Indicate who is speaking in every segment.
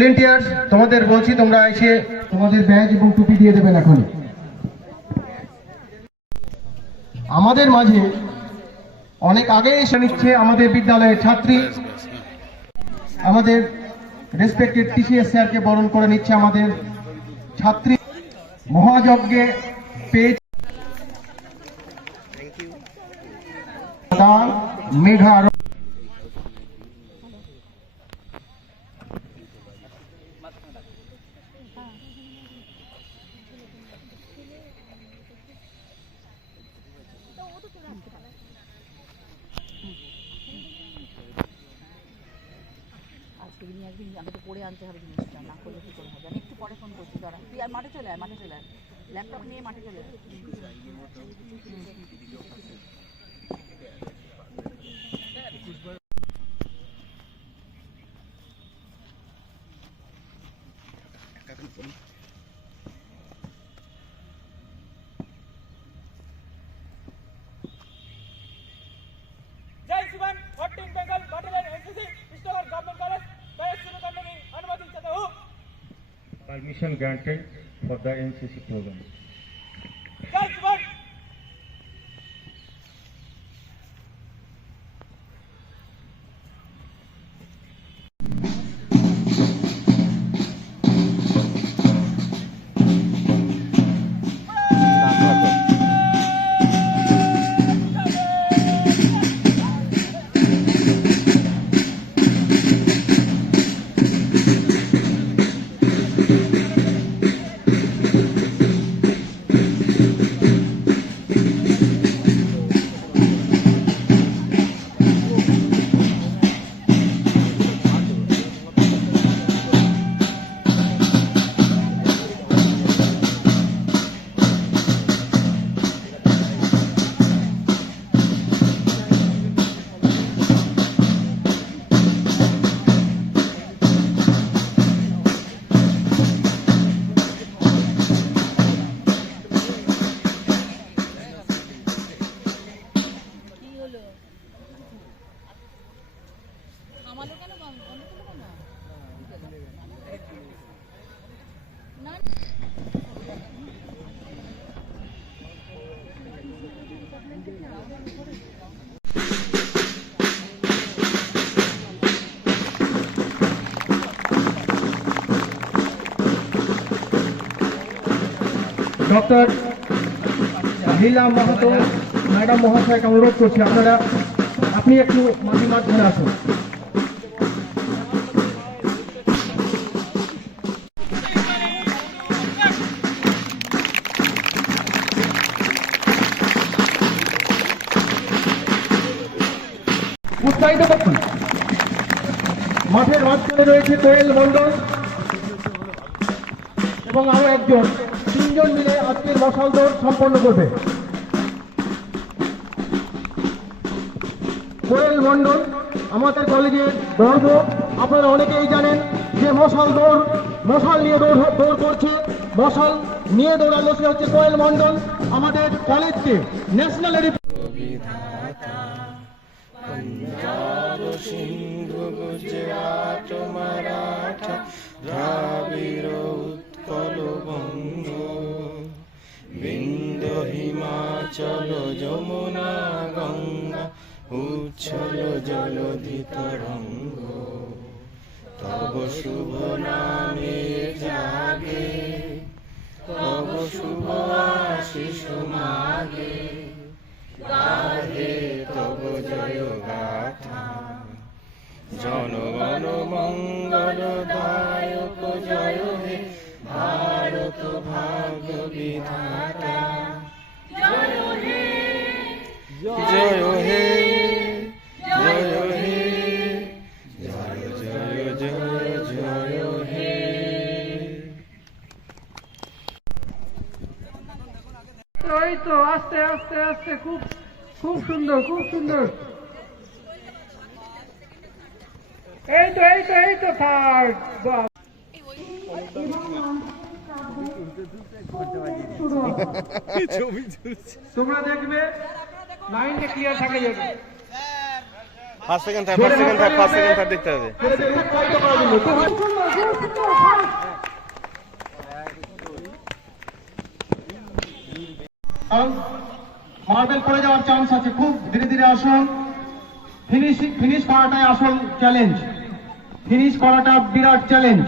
Speaker 1: Volunteer তোমাদের বলছি তোমরা এসে তোমাদের ব্যাজ এবং টুপি দিয়ে দেবেন এখন। আমাদের মাঝে অনেক আগে এসে নিচ্ছে আমাদের বিদ্যালয়ের ছাত্রী। আমাদের রেসপেক্টেড টিসিএস স্যারকে বরণ করে নিচ্ছে আমাদের ছাত্রী। মহাযজ্ঞে দান মেঘা আরো-
Speaker 2: আমাকে পড়ে আনতে হবে জিনিসটা, না করলে কি করে হবে? আমি একটু পরে ফোন করছি, দাঁড়া। তুই আর মাঠে চলে আয়, মাঠে চলে আয়। ল্যাপটপ নিয়ে মাঠে চলে আয়।
Speaker 3: Permission granted for the NCC program.
Speaker 1: Doctor Leela Mahato, madam মহাশয়কে অনুরোধ করছি, আপনারা, আপনি একটু মাঝে মাধ্যমে আসুন। উৎসাহিত করুন মাঠের মাঝখানে রয়েছে কোয়েল মন্ডল এবং আরও একজন। তিনজন মিলে আজকের মশাল দৌড় সম্পন্ন করবে। কোয়েল মন্ডল আমাদের কলেজের গর্ব আপনারা অনেকেই জানেন যে মশাল দৌড়, মশাল নিয়ে দৌড় দৌড় করছে, মশাল নিয়ে দৌড়ালো সে হচ্ছে কোয়েল মন্ডল আমাদের কলেজকে ন্যাশনাল
Speaker 4: সিন্ধু, গুজরাট, মারাঠা, দ্রাবিড় হিমাচল যমুনা গঙ্গা, উচ্ছল জলধি তরঙ্গ তব শুভ নামে জাগে, তব শুভ আশিস মাগে। গাহে তব জয় গাথা। জনগণ মঙ্গল দায়ক জয় হে, ভারত ভাগ্য বিধাতা।
Speaker 5: এই তো আস্তে আস্তে আস্তে খুব খুব সুন্দর খুব সুন্দর। এই তো এই তো এই তো থার্ড তোমরা দেখবে লাইনটা ক্লিয়ার থাকে যাবে
Speaker 4: first second third first second third first second third দেখতে হবে।
Speaker 5: সুন্দর
Speaker 1: মার্বেল পড়ে যাওয়ার চান্স আছে। খুব ধীরে ধীরে আসুন। ফিনিশ ফিনিশ করাটাই আসল চ্যালেঞ্জ ফিনিশ করাটা বিরাট চ্যালেঞ্জ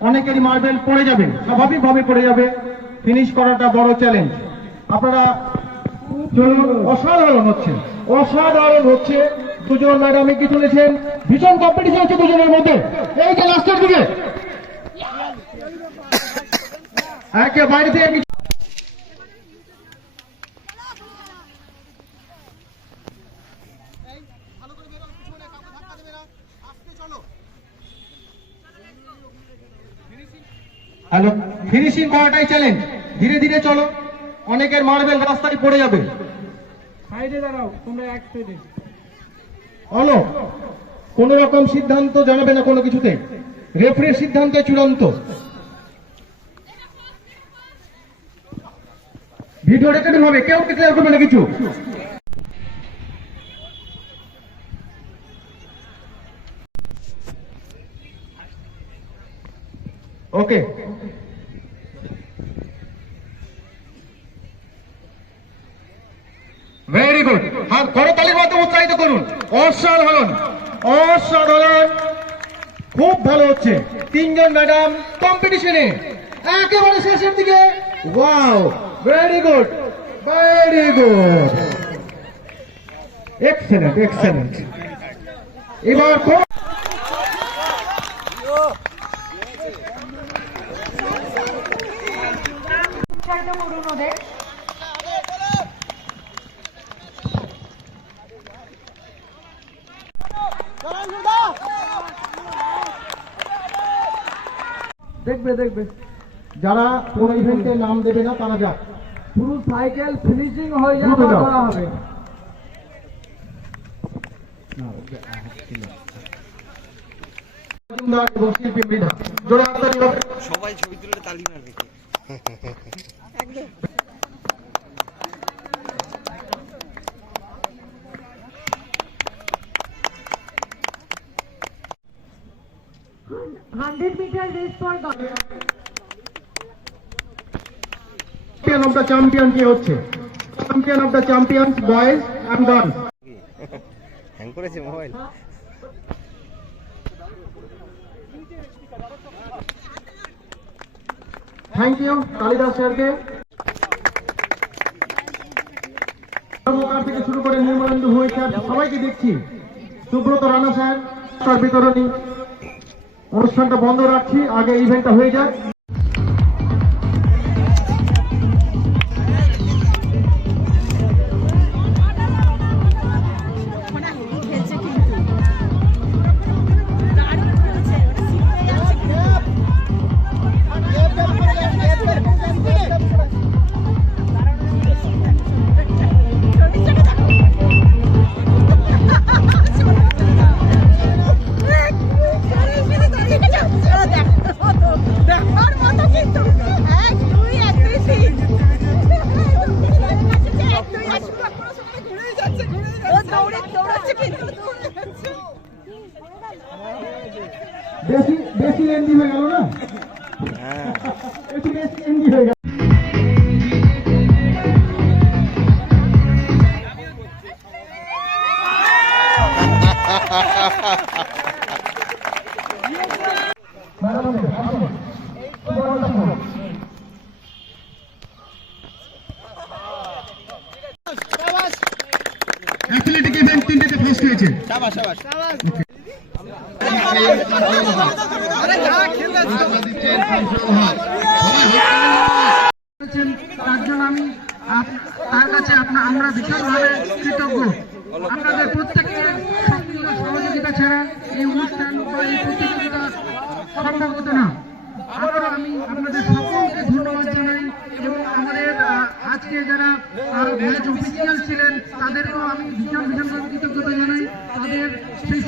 Speaker 1: অনেকেরই মার্বেল পড়ে যাবে স্বাভাবিকভাবে পড়ে যাবে। ফিনিশ করাটা বড় চ্যালেঞ্জ আপনারা অসাধারণ হচ্ছে। অসাধারণ হচ্ছে। দুজন ম্যাডাম কি তুলেছেন? ভীষণ কম্পিটিশন হচ্ছে দুজনের মধ্যে। এই যে লাস্টের দিকে। একে বাইরে থেকে কিছু- হ্যালো ফিনিশিং করাটাই চ্যালেঞ্জ ধীরে ধীরে চলো। অনেকের মার্বেল রাস্তায় পড়ে যাবে।
Speaker 5: সাইডে দাঁড়াও তোমরা এক সাইডে
Speaker 1: হলো কোন রকম সিদ্ধান্ত জানাবে না কোনো কিছুতে? রেফারির সিদ্ধান্ত চূড়ান্ত। ভিডিও রেকর্ডিং হবে কেউ ডিক্লেয়ার করবে না কিছু। ওকে ভেরি গুড হাত করতালির মতো উৎসাহিত করুন অসাধারণ অসাধারণ। খুব ভালো হচ্ছে। তিনজন ম্যাডাম কম্পিটিশনে একেবারে শেষের দিকে। Wow very good very good excellent excellent এবার কোন
Speaker 5: দেখবে দেখবে।
Speaker 1: যারা কোন ইভেন্টে নাম দেবে না তারা যাক।
Speaker 5: পুরো সাইকেল ফিনিশিং হয়ে যাওয়া করা হবে।
Speaker 4: সবাই ছবি তুলে তালি মারবে।
Speaker 6: Hundred meter race for
Speaker 1: champion of the champion কে হচ্ছে? Champion of the champions boys and girls
Speaker 4: hang করেছে মোবাইল
Speaker 1: থ্যাংক ইউ কালিদাস স্যারকে। কর্মকার থেকে শুরু করে নির্মলেন্দু স্যার সবাইকে দেখছি। সুব্রত রানা স্যার বিতরণী। অনুষ্ঠানটা বন্ধ রাখছি আগে ইভেন্টটা হয়ে যাক। বেশি লেন্দি হয়ে। গেল না একটু বেশি লেন্দি হয়ে গেল। অ্যাথলেটিক ইভেন্ট তিনটেতে ফার্স্ট হয়েছে।
Speaker 5: তার জন্য আমি তার কাছে আপনা আমরা ভীষণভাবে কৃতজ্ঞ। আপনাদের প্রত্যেকের সক্রিয় সহযোগিতা ছাড়া এই অনুষ্ঠান বা এই প্রতিযোগিতা সম্ভব হতো না। আবারও আমি আপনাদের সকলকে ধন্যবাদ জানাই এবং আমাদের আজকে যারা ম্যাচ অফিসিয়াল ছিলেন, তাদেরকেও আমি ভীষণ ভীষণভাবে কৃতজ্ঞতা জানাই। তাদের সেই